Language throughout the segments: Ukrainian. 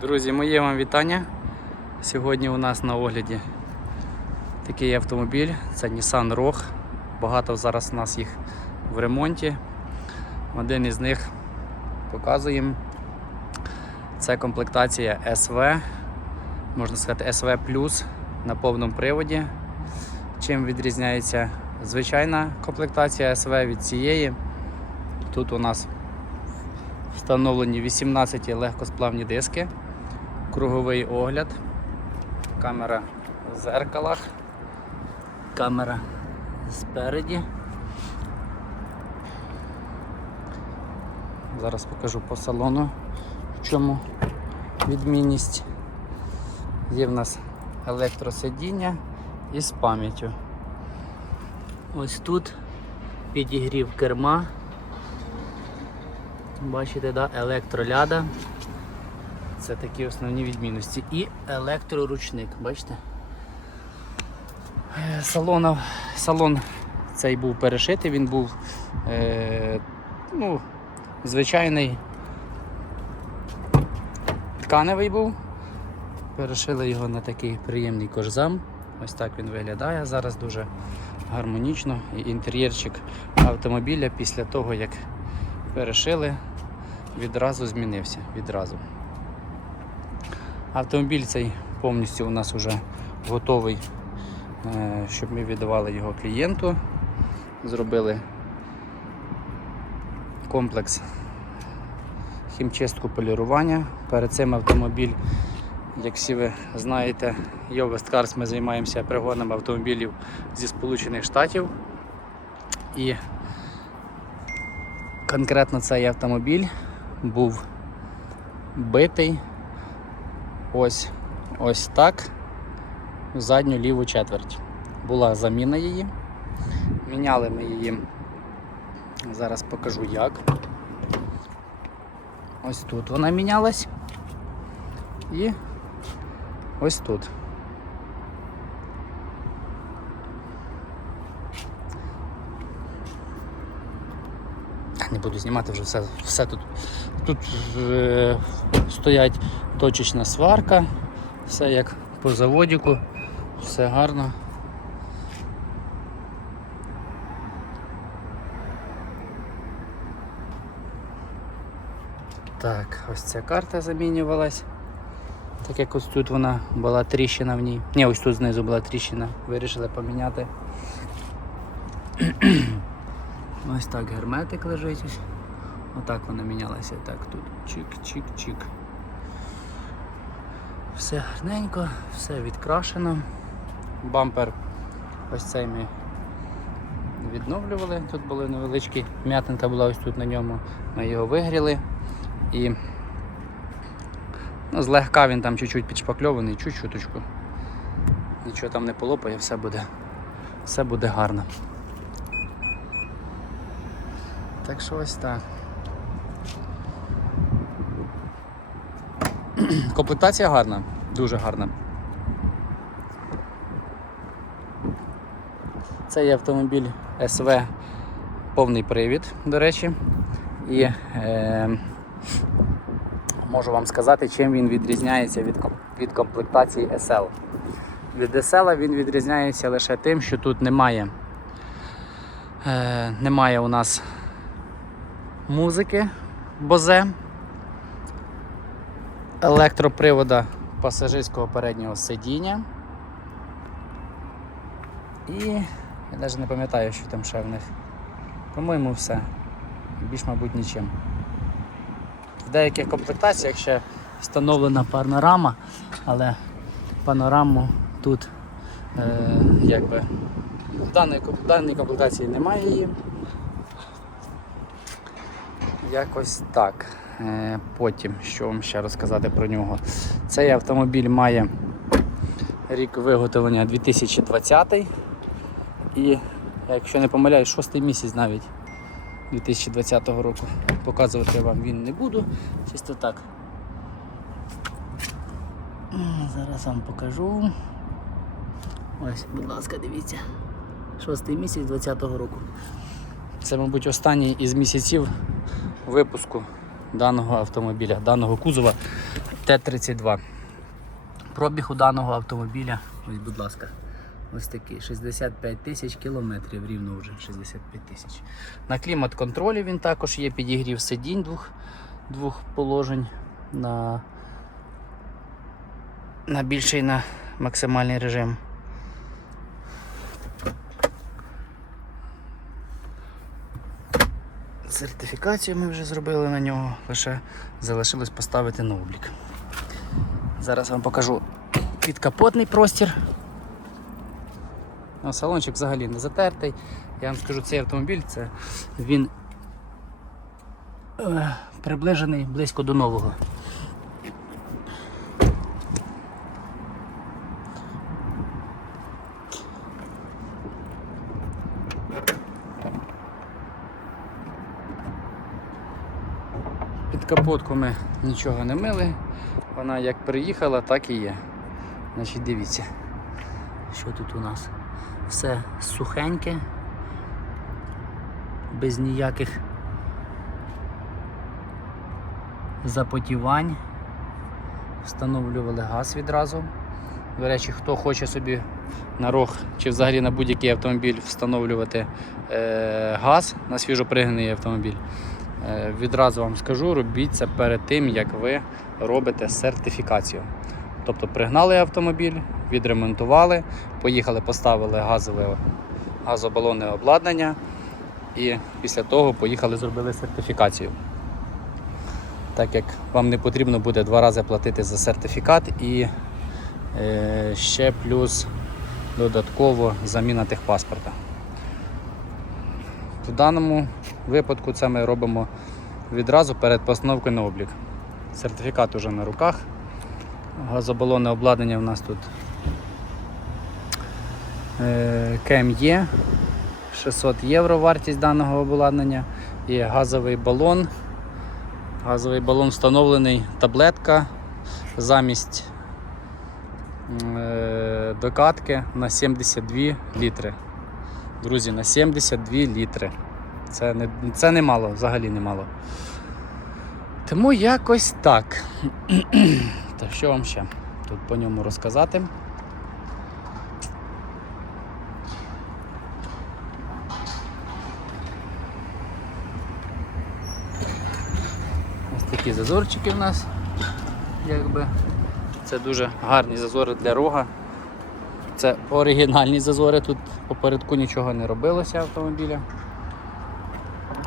Друзі, моє вам вітання. Сьогодні у нас на огляді такий автомобіль. Це Nissan Rogue. Багато зараз у нас їх в ремонті. Один із них показуємо. Це комплектація SV, можна сказати SV на повному приводі. Чим відрізняється звичайна комплектація SV від цієї. Тут у нас встановлені 18 легкосплавні диски, круговий огляд, камера в зеркалах, камера спереді. Зараз покажу по салону, в чому відмінність. Є в нас електросидіння із пам'яттю. Ось тут підігрів керма. Бачите, да? електроляда. Це такі основні відмінності. І електроручник, бачите? Е, Салон, салон цей був перешитий, він був е, ну, звичайний тканевий був. Перешили його на такий приємний кожзам. Ось так він виглядає. Зараз дуже гармонічно. І інтер'єрчик автомобіля після того, як перешили, відразу змінився. Відразу. Автомобіль цей повністю у нас вже готовий, е, щоб ми віддавали його клієнту. Зробили комплекс хімчистку полірування. Перед цим автомобіль, як всі ви знаєте, Yo Cars ми займаємося пригоном автомобілів зі Сполучених Штатів. І конкретно цей автомобіль був битий ось ось так в задню ліву четверть. Була заміна її. Міняли ми її. Зараз покажу як. Ось тут вона мінялась. І ось тут. Не буду знімати вже все, все тут. Тут е, стоять точечна сварка, все як по заводіку, все гарно. Так, ось ця карта замінювалась. Так як ось тут вона була тріщина в ній. Ні, ось тут знизу була тріщина, вирішили поміняти. Ось так герметик лежить. Отак вона мінялася. Так, тут чик-чик-чик. Все гарненько, все відкрашено. Бампер ось цей ми відновлювали. Тут були невеличкі м'ятинка була ось тут на ньому. Ми його вигріли і ну, злегка він там чуть-чуть підшпакльований, чуть-чуточку. Нічого там не полопає, все буде, все буде гарно. Так що ось так. Комплектація гарна, дуже гарна. Цей автомобіль СВ повний привід, до речі. І е, можу вам сказати, чим він відрізняється від, від комплектації SL. Від SL він відрізняється лише тим, що тут немає, е, немає у нас музики Бозе, електропривода пасажирського переднього сидіння. І я навіть не пам'ятаю, що там ще в них. По-моєму, все. Більш, мабуть, нічим. В деяких комплектаціях ще встановлена панорама, але панораму тут е, якби в даній, в даній комплектації немає її. Якось так. Е, Потім, що вам ще розказати про нього. Цей автомобіль має рік виготовлення 2020 і, якщо не помиляюсь, шостий місяць навіть 2020 року. Показувати вам він не буду, чисто так. Зараз вам покажу. Ось, будь ласка, дивіться. Шостий місяць 2020 року. Це, мабуть, останній із місяців випуску даного автомобіля, даного кузова Т-32. Пробіг у даного автомобіля, ось, будь ласка, ось такий 65 тисяч кілометрів, рівно вже 65 тисяч. На клімат-контролі він також є підігрів сидінь двох, двох положень на, на більший на максимальний режим. Сертифікацію ми вже зробили на нього, лише залишилось поставити на облік. Зараз вам покажу підкапотний простір. Ну, салончик взагалі не затертий. Я вам скажу, цей автомобіль це він е, приближений близько до нового. Під капотку ми нічого не мили. Вона як приїхала, так і є. Значить, дивіться, що тут у нас. Все сухеньке, без ніяких запотівань. Встановлювали газ відразу. До речі, хто хоче собі на рог чи взагалі на будь-який автомобіль встановлювати е, газ на свіжопригнаний автомобіль. Е, Відразу вам скажу, робіть це перед тим, як ви робите сертифікацію. Тобто пригнали автомобіль, відремонтували, поїхали, поставили газове газобалонне обладнання і після того поїхали зробили сертифікацію. Так як вам не потрібно буде два рази платити за сертифікат і е, ще плюс додатково заміна техпаспорта. В даному випадку це ми робимо відразу перед постановкою на облік. Сертифікат уже на руках. Газобалонне обладнання у нас тут е, КМЄ 600 євро вартість даного обладнання і газовий балон. Газовий балон встановлений таблетка замість е, докатки на 72 літри. Друзі, на 72 літри. Це не, це немало, взагалі немало. Тому якось так. Так, що вам ще тут по ньому розказати? Ось такі зазорчики в нас. Якби. Це дуже гарні зазори для рога. Це оригінальні зазори, тут попередку нічого не робилося автомобіля.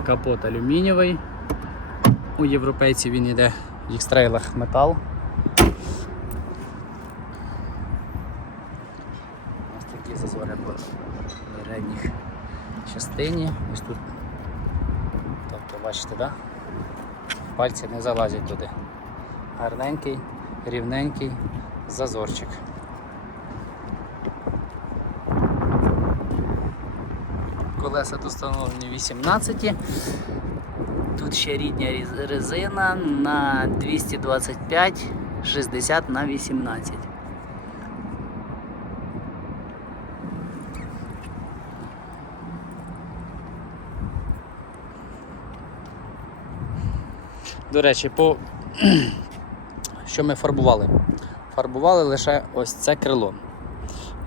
Капот алюмінієвий. У європейців він йде в їх стрейлах метал. Ось такі зазори по передніх частині. Ось тут. Тобто, бачите, да? пальці не залазять туди. Гарненький, рівненький зазорчик. Колеса тут встановлені 18. Тут ще рідня резина на 225 60 на 18. До речі, по що ми фарбували? Фарбували лише ось це крило.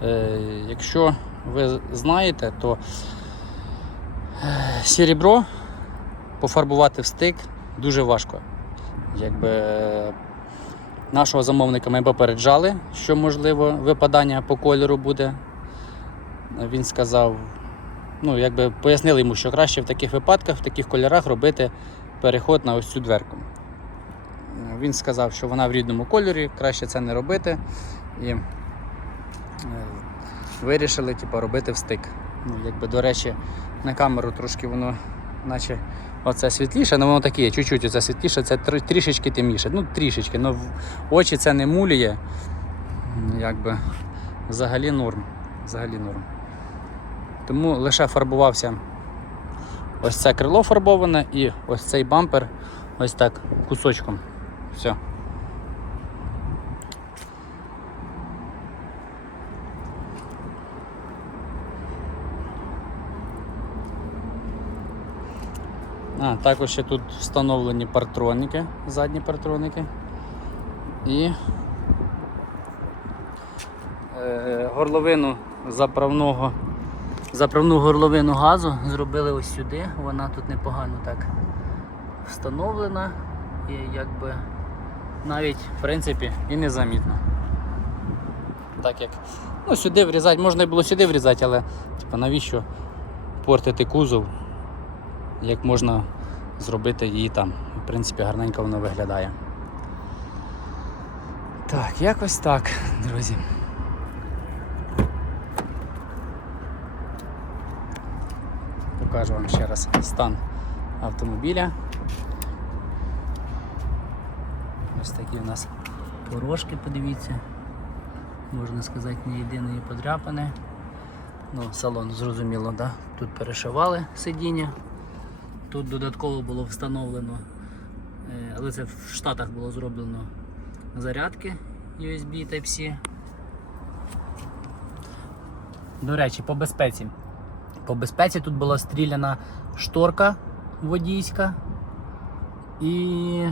Е, якщо ви знаєте, то серебро пофарбувати в стик дуже важко. Якби нашого замовника ми попереджали, що можливо випадання по кольору буде. Він сказав, ну, якби пояснили йому, що краще в таких випадках, в таких кольорах робити переход на ось цю дверку. Він сказав, що вона в рідному кольорі, краще це не робити. І е, вирішили типу, робити в стик. Ну, якби, до речі, на камеру трошки воно наче оце світліше, але воно таке, чуть-чуть оце світліше, це трішечки темніше. Ну, трішечки, але очі це не мулює. М, Якби взагалі норм. Взагалі норм. Тому лише фарбувався ось це крило фарбоване і ось цей бампер ось так кусочком. Все. А, також ще тут встановлені партроніки, задні партроніки. І е, горловину заправного, заправну горловину газу зробили ось сюди. Вона тут непогано так встановлена і якби навіть в принципі і незамітно. Так як ну, сюди врізати, можна було сюди врізати, але типу, навіщо портити кузов, як можна зробити її там. В принципі, гарненько воно виглядає. Так, якось так, друзі. Покажу вам ще раз стан автомобіля. Ось такі у нас порожки, подивіться. Можна сказати, ні єдиної подряпини. Ну, салон зрозуміло, да? тут перешивали сидіння. Тут додатково було встановлено, е, але це в Штатах було зроблено зарядки USB Type-C. До речі, по безпеці. По безпеці тут була стріляна шторка водійська і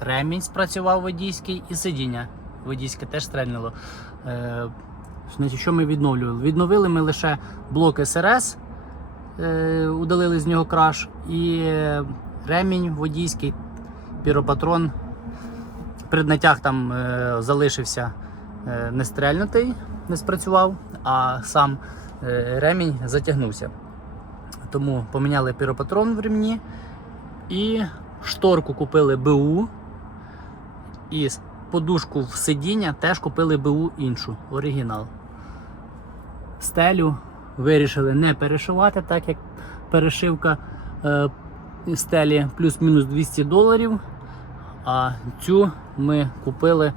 ремінь спрацював водійський і сидіння водійське теж стрельнуло. Е, що ми відновлювали? Відновили ми лише блок СРС, удалили з нього краш, і е, ремінь водійський, піропатрон. Преднатяг там е, залишився е, не стрельнутий, не спрацював, а сам е, ремінь затягнувся. Тому поміняли піропатрон в ремні і шторку купили БУ. І подушку в сидіння теж купили БУ іншу, оригінал. Стелю вирішили не перешивати, так як перешивка е, стелі плюс-мінус 200 доларів. А цю ми купили,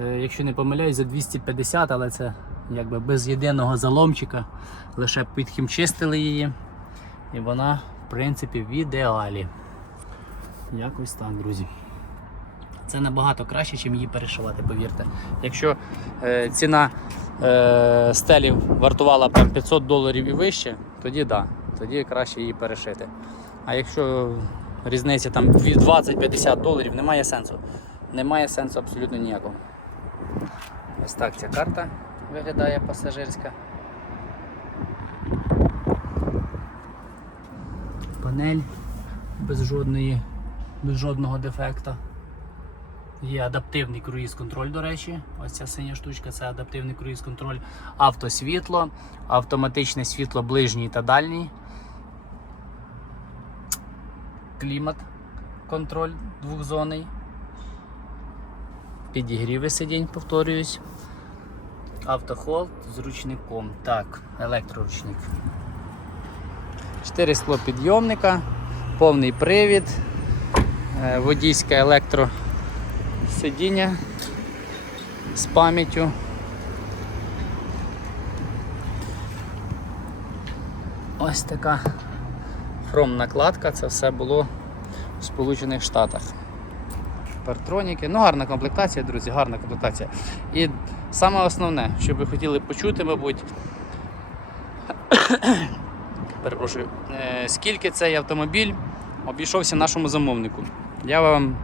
е, якщо не помиляюсь, за 250, але це якби без єдиного заломчика. Лише підхімчистили її. І вона, в принципі, в ідеалі. Якось так, друзі. Це набагато краще, ніж її перешивати, повірте. Якщо е, ціна е, стелі вартувала прям 500 доларів і вище, тоді да, тоді краще її перешити. А якщо різниця там від 20-50 доларів, немає сенсу. Немає сенсу абсолютно ніякого. Ось так ця карта виглядає пасажирська. Панель без жодної, без жодного дефекта. Є адаптивний круїз-контроль, до речі. Ось ця синя штучка це адаптивний круїз-контроль, автосвітло, автоматичне світло ближній та дальній. Клімат контроль двохзонний. Підігріви сидінь, повторююсь. Автохолд з ручником. Так, електроручник. 4 склопідйомника, повний привід, е, водійське електро сидіння з пам'яттю. Ось така хром накладка, це все було в Сполучених Штатах. Партроніки, ну гарна комплектація, друзі, гарна комплектація. І саме основне, що ви хотіли почути, мабуть, перепрошую, е, скільки цей автомобіль обійшовся нашому замовнику. Я вам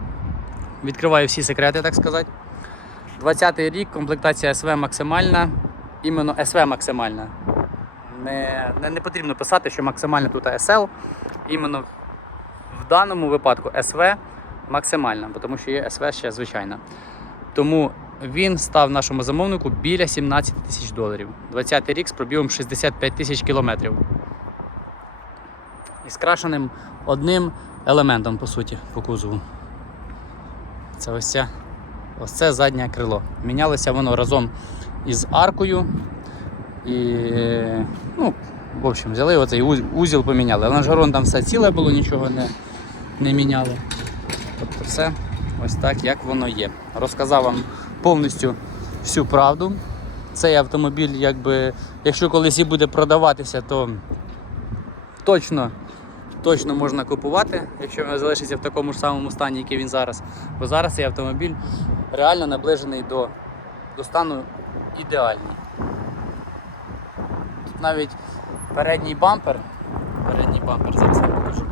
відкриваю всі секрети, так сказати. 20-й рік, комплектація СВ максимальна, іменно СВ максимальна. Не, не, не потрібно писати, що максимальна тут SL. Іменно в даному випадку СВ максимальна, тому що є СВ ще звичайна. Тому він став нашому замовнику біля 17 тисяч доларів. 20-й рік з пробігом 65 тисяч кілометрів. І скрашеним одним елементом, по суті, по кузову. Це ось ця, ось це заднє крило. Мінялося воно разом із аркою. І, ну, в общем, взяли оцей уз- узіл поміняли. Лонжерон там все ціле було, нічого не, не міняли. Тобто все ось так, як воно є. Розказав вам повністю всю правду. Цей автомобіль, якби, якщо колись і буде продаватися, то точно, точно можна купувати, якщо він залишиться в такому ж самому стані, який він зараз. Бо зараз цей автомобіль реально наближений до, до стану ідеальний. Тут навіть передній бампер, передній бампер, зараз я покажу.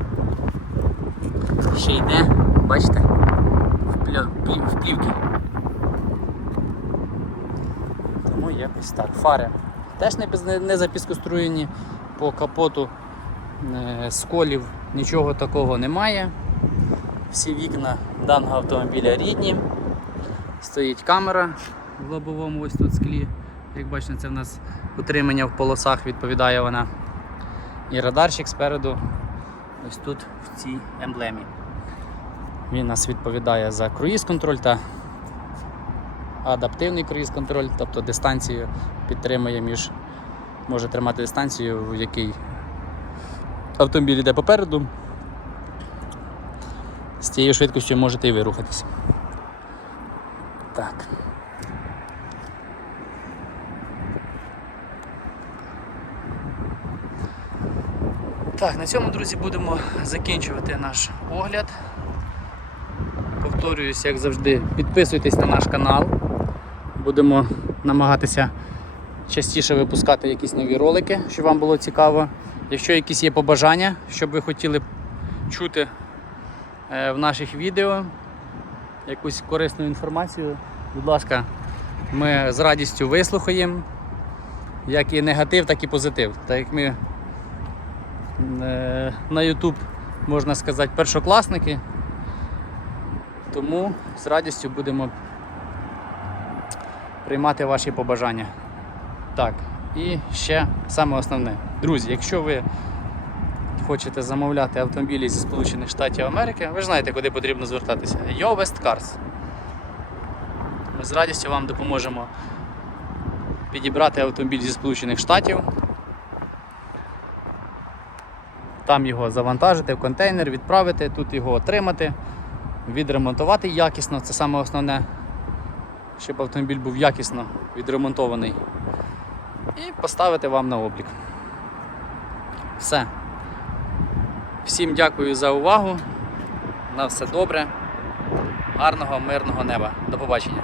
ще йде, бачите, в, плівки. Тому якось так. Фари теж не, запіскоструєні по капоту сколів, нічого такого немає. Всі вікна даного автомобіля рідні. Стоїть камера в лобовому ось тут склі. Як бачите, це в нас утримання в полосах відповідає вона. І радарчик спереду ось тут в цій емблемі. Він нас відповідає за круїз-контроль та адаптивний круїз-контроль, тобто дистанцію підтримує між, може тримати дистанцію, в якій автомобіль йде попереду. З цією швидкістю можете і ви рухатися. Так. Так, на цьому, друзі, будемо закінчувати наш огляд. Повторююсь, як завжди, підписуйтесь на наш канал. Будемо намагатися частіше випускати якісь нові ролики, щоб вам було цікаво. Якщо якісь є побажання, щоб ви хотіли чути е, в наших відео якусь корисну інформацію, будь ласка, ми з радістю вислухаємо як і негатив, так і позитив. Так як ми е, на YouTube, можна сказати, першокласники, тому з радістю будемо приймати ваші побажання. Так, і ще саме основне. Друзі, якщо ви хочете замовляти автомобілі зі Сполучених Штатів Америки, ви знаєте, куди потрібно звертатися. Yo West Cars. Ми з радістю вам допоможемо підібрати автомобіль зі Сполучених Штатів. Там його завантажити в контейнер, відправити, тут його отримати, відремонтувати якісно. Це саме основне, щоб автомобіль був якісно відремонтований. І поставити вам на облік. Все. Всім дякую за увагу. На все добре. Гарного, мирного неба. До побачення.